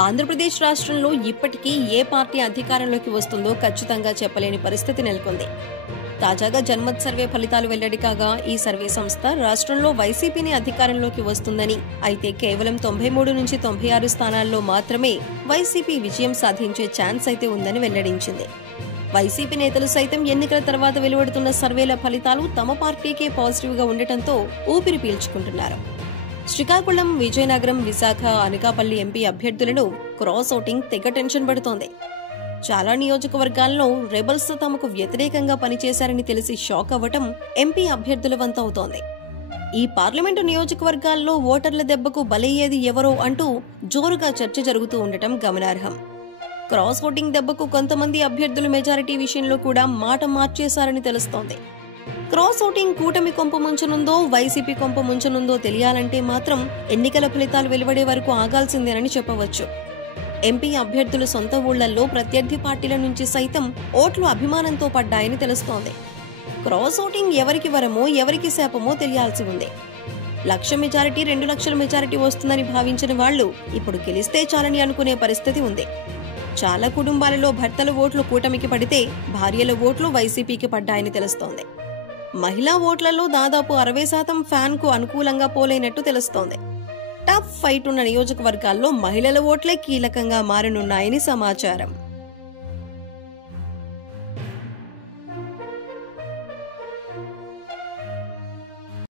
ఆంధ్రప్రదేశ్ రాష్ట్రంలో ఇప్పటికీ ఏ పార్టీ అధికారంలోకి వస్తుందో ఖచ్చితంగా చెప్పలేని పరిస్థితి నెలకొంది. తాజాగా జన్మత్ సర్వే ఫలితాలు వెల్లడి కాగా ఈ సర్వే సంస్థ రాష్ట్రంలో వైసీపీని అధికారంలోకి వస్తుందని, అయితే కేవలం 93 నుంచి 96 స్థానాల్లో మాత్రమే వైసీపీ విజయం సాధించే ఛాన్స్ అయితే ఉందని వెల్లడించింది. వైసీపీ నేతలు సైతం ఎన్నికల తర్వాత వెలువడుతున్న సర్వేల ఫలితాలు తమ పార్టీకే పాజిటివ్ గా ఉండటంతో ఊపిరి పీల్చుకుంటున్నారు. శ్రీకాకుళం, విజయనగరం, విశాఖ, అనకాపల్లి ఎంపీ అభ్యర్థులను క్రాస్ ఓటింగ్ తెగ టెన్షన్ పడుతోంది. చాలా నియోజకవర్గాల్లో రెబల్స్ తమకు వ్యతిరేకంగా పనిచేశారని తెలిసి షాక్ అవ్వటం ఎంపీ అభ్యర్థుల వంతవుతోంది. ఈ పార్లమెంటు నియోజకవర్గాల్లో ఓటర్ల దెబ్బకు బలయ్యేది ఎవరో అంటూ జోరుగా చర్చ జరుగుతూ ఉండటం గమనార్హం. క్రాస్ ఓటింగ్ దెబ్బకు కొంతమంది అభ్యర్థులు మెజారిటీ విషయంలో కూడా మాట మార్చేశారని తెలుస్తోంది. క్రాస్ ఓటింగ్ కూటమి కొంప ముంచనుందో వైసీపీ కొంప ముంచనుందో తెలియాలంటే మాత్రం ఎన్నికల ఫలితాలు వెలువడే వరకు ఆగాల్సిందేనని చెప్పవచ్చు. ఎంపీ అభ్యర్థులు సొంత ఊళ్లలో ప్రత్యర్థి పార్టీల నుంచి సైతం ఓట్లు అభిమానంతో పడ్డాయని తెలుస్తోంది. క్రాస్ ఓటింగ్ ఎవరికి వరమో ఎవరికి శాపమో తెలియాల్సి ఉంది. 1,00,000 మెజారిటీ 2 లక్షల మెజారిటీ వస్తుందని భావించిన వాళ్లు ఇప్పుడు గెలిస్తే చాలని అనుకునే పరిస్థితి ఉంది. చాలా కుటుంబాలలో భర్తల ఓట్లు కూటమికి పడితే భార్యల ఓట్లు వైసీపీకి పడ్డాయని తెలుస్తోంది. మహిళా ఓట్లలో దాదాపు 60% ఫ్యాన్ కు అనుకూలంగా పోలైనట్టు తెలుస్తోంది. టఫ్ ఫైట్ ఉన్న నియోజకవర్గాల్లో మహిళల ఓట్లే కీలకంగా మారనున్నాయని సమాచారం.